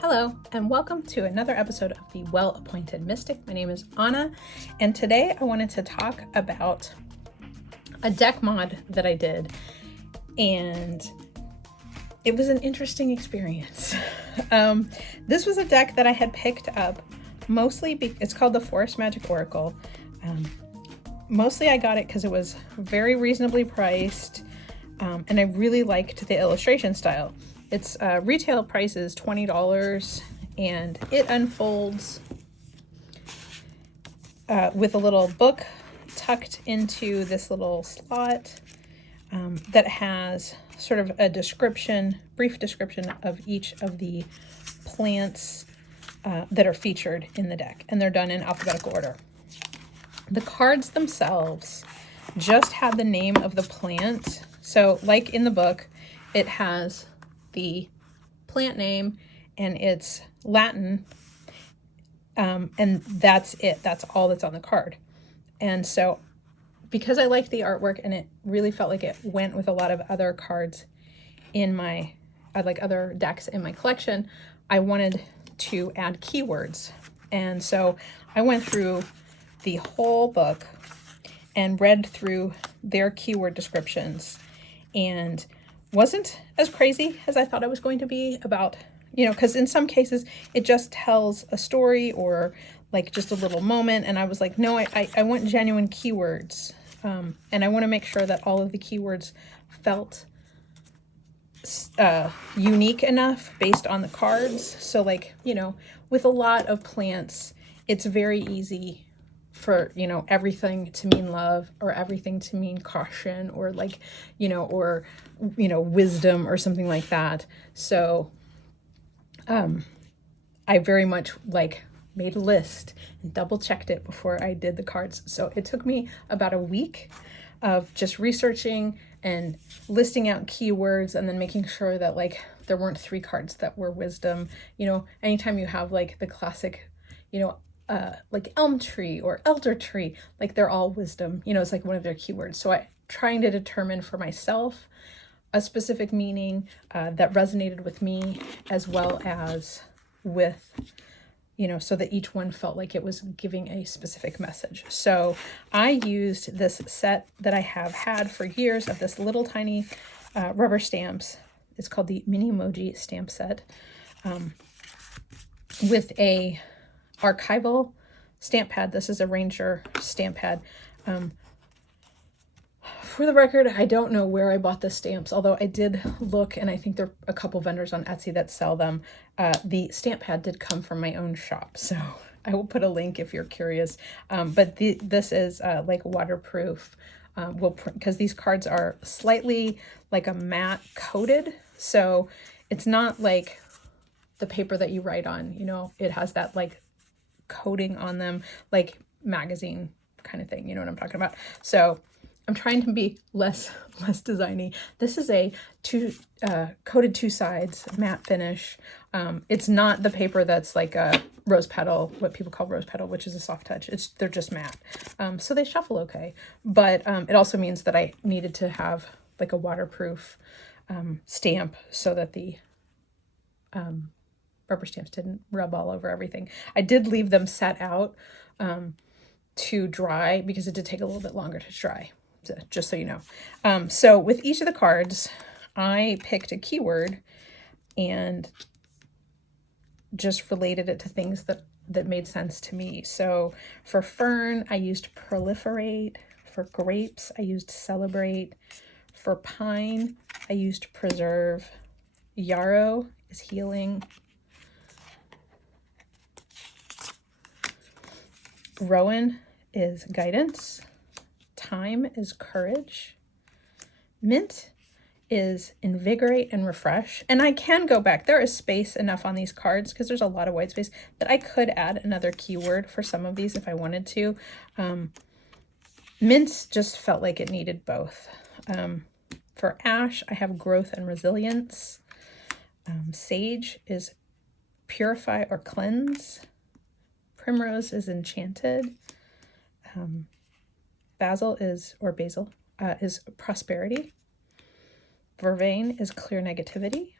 Hello, and welcome to another episode of The Well-Appointed Mystic. My name is Anna, and today I wanted to talk about a deck mod that I did, and it was an interesting experience. This was a deck that I had picked up mostly, it's called the Forest Magic Oracle. Mostly I got it because it was very reasonably priced, and I really liked the illustration style. Its retail price is $20, and it unfolds with a little book tucked into this little slot that has sort of a description, brief description of each of the plants that are featured in the deck, and they're done in alphabetical order. The cards themselves just have the name of the plant. So like in the book, it has the plant name and it's Latin, and that's it. That's all that's on the card. And so because I liked the artwork and it really felt like it went with a lot of other cards in my, like other decks in my collection, I wanted to add keywords. And so I went through the whole book and read through their keyword descriptions, and wasn't as crazy as I thought I was going to be about, because in some cases it just tells a story or like just a little moment. And I was like, no, I want genuine keywords. And I want to make sure that all of the keywords felt unique enough based on the cards. So like, with a lot of plants, it's very easy for, everything to mean love or everything to mean caution or like, or, wisdom or something like that. So I very much like made a list and double checked it before I did the cards. So it took me about a week of just researching and listing out keywords and then making sure that like there weren't 3 cards that were wisdom. Anytime you have like the classic, like elm tree or elder tree, like they're all wisdom, it's like one of their keywords. So I trying to determine for myself a specific meaning that resonated with me, as well as with, so that each one felt like it was giving a specific message. So I used this set that I have had for years of this little tiny rubber stamps. It's called the Mini Emoji Stamp Set, with a archival stamp pad. This is a Ranger stamp pad. For the record, I don't know where I bought the stamps, although I did look, and I think there are a couple vendors on Etsy that sell them. The stamp pad did come from my own shop, so I will put a link if you're curious. But this is like waterproof, because these cards are slightly like a matte coated, so it's not like the paper that you write on, it has that like coating on them, like magazine kind of thing, you know what I'm talking about. So I'm trying to be less designy. This is a coated 2 sides matte finish. It's not the paper that's like a rose petal, what people call rose petal, which is a soft touch. They're just matte. So they shuffle okay. But it also means that I needed to have like a waterproof stamp so that the rubber stamps didn't rub all over everything. I did leave them set out to dry because it did take a little bit longer to dry, just so you know. So with each of the cards, I picked a keyword and just related it to things that made sense to me. So for fern, I used proliferate. For grapes, I used celebrate. For pine, I used preserve. Yarrow is healing. Rowan is guidance. Thyme is courage. Mint is invigorate and refresh. And I can go back. There is space enough on these cards because there's a lot of white space that I could add another keyword for some of these if I wanted to. Mint just felt like it needed both. For ash, I have growth and resilience. Sage is purify or cleanse. Primrose is enchanted. Basil is prosperity. Vervain is clear negativity.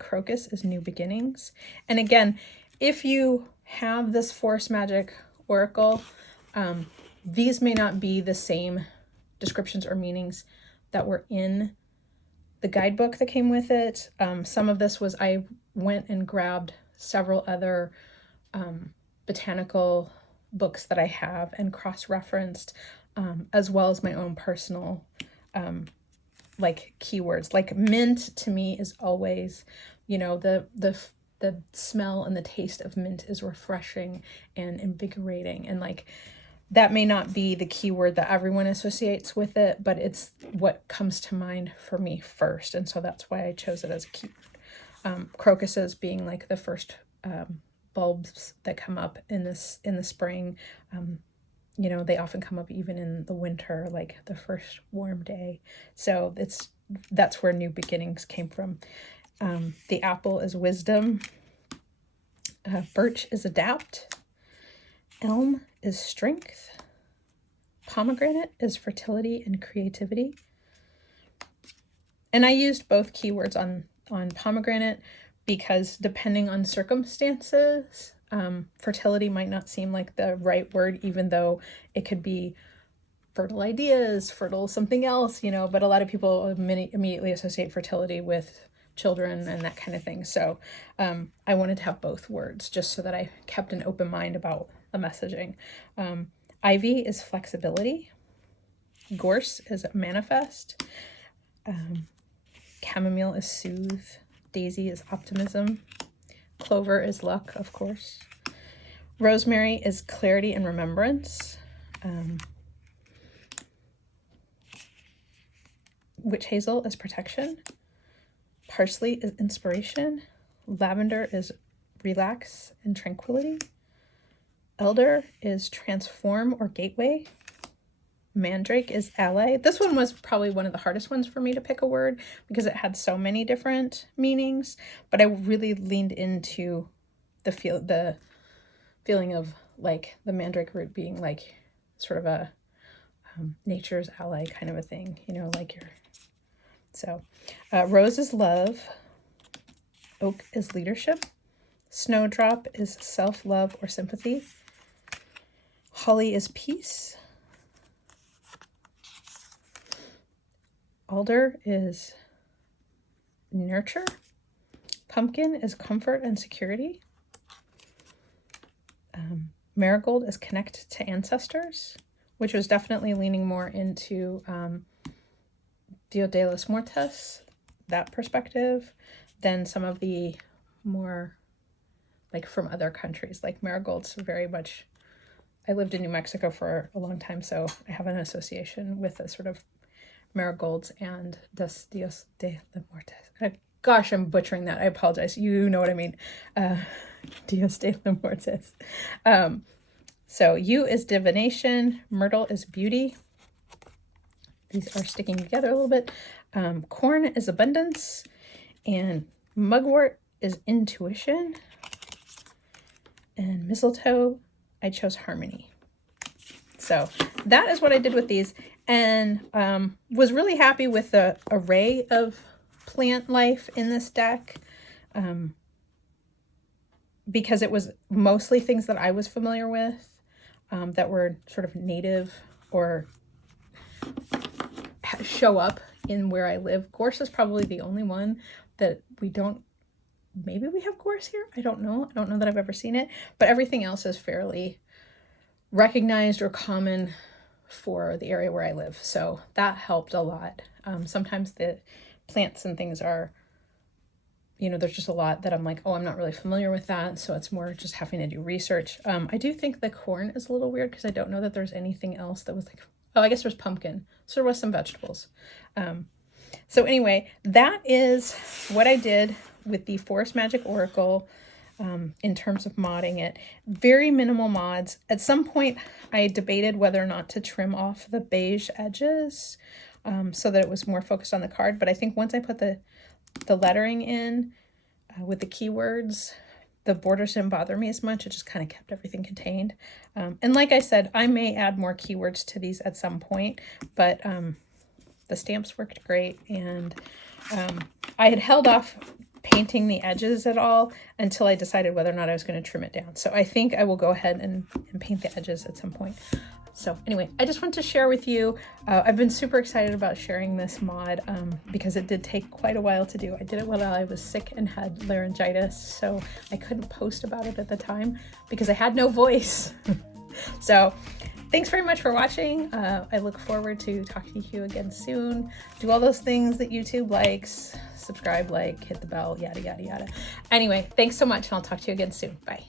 Crocus is new beginnings. And again, if you have this Forest Magic Oracle, these may not be the same descriptions or meanings that were in the guidebook that came with it. Some of this was, I went and grabbed several other botanical books that I have and cross-referenced, as well as my own personal like keywords. Like mint to me is always, you know, the smell and the taste of mint is refreshing and invigorating, and like that may not be the keyword that everyone associates with it, but it's what comes to mind for me first, and so that's why I chose it as a keyword. Crocuses being like the first bulbs that come up in the spring. You know, they often come up even in the winter, like the first warm day. So that's where new beginnings came from. The apple is wisdom. Birch is adapt. Elm is strength. Pomegranate is fertility and creativity. And I used both keywords on pomegranate because depending on circumstances, fertility might not seem like the right word, even though it could be fertile ideas, fertile something else, you know, but a lot of people immediately associate fertility with children and that kind of thing. So I wanted to have both words just so that I kept an open mind about the messaging. Ivy is flexibility. Gorse is manifest. Chamomile is soothe. Daisy is optimism. Clover is luck, of course. Rosemary is clarity and remembrance. Witch hazel is protection. Parsley is inspiration. Lavender is relax and tranquility. Elder is transform or gateway. Mandrake is ally. This one was probably one of the hardest ones for me to pick a word because it had so many different meanings, but I really leaned into the feeling of like the mandrake root being like sort of a nature's ally kind of a thing, you know, like rose is love. Oak is leadership. Snowdrop is self-love or sympathy. Holly is peace. Alder is nurture. Pumpkin is comfort and security. Marigold is connect to ancestors, which was definitely leaning more into Dia de los Muertos, that perspective, than some of the more like from other countries. Like marigolds very much, I lived in New Mexico for a long time, so I have an association with the sort of marigolds and Dios de los Muertos. Gosh, I'm butchering that. I apologize. You know what I mean. Dios de los Muertos. So yew is divination. Myrtle is beauty. These are sticking together a little bit. Corn is abundance. And mugwort is intuition. And mistletoe, I chose harmony. So that is what I did with these, and was really happy with the array of plant life in this deck, because it was mostly things that I was familiar with, that were sort of native or show up in where I live. Gorse is probably the only one that we don't, maybe we have gorse here. I don't know that I've ever seen it, but everything else is fairly recognized or common for the area where I live. So that helped a lot. Sometimes the plants and things are, you know, there's just a lot that I'm like, oh, I'm not really familiar with that. So it's more just having to do research. I do think the corn is a little weird because I don't know that there's anything else that was like, oh, I guess there's pumpkin. So there was some vegetables. So anyway, that is what I did with the Forest Magic Oracle. In terms of modding it. Very minimal mods. At some point, I debated whether or not to trim off the beige edges so that it was more focused on the card. But I think once I put the lettering in with the keywords, the borders didn't bother me as much. It just kind of kept everything contained. And like I said, I may add more keywords to these at some point, but the stamps worked great. And I had held off painting the edges at all until I decided whether or not I was going to trim it down. So I think I will go ahead and paint the edges at some point. So anyway, I just want to share with you, I've been super excited about sharing this mod because it did take quite a while to do. I did it while I was sick and had laryngitis, so I couldn't post about it at the time because I had no voice. So thanks very much for watching. I look forward to talking to you again soon. Do all those things that YouTube likes, subscribe, like, hit the bell, yada, yada, yada. Anyway, thanks so much, and I'll talk to you again soon. Bye.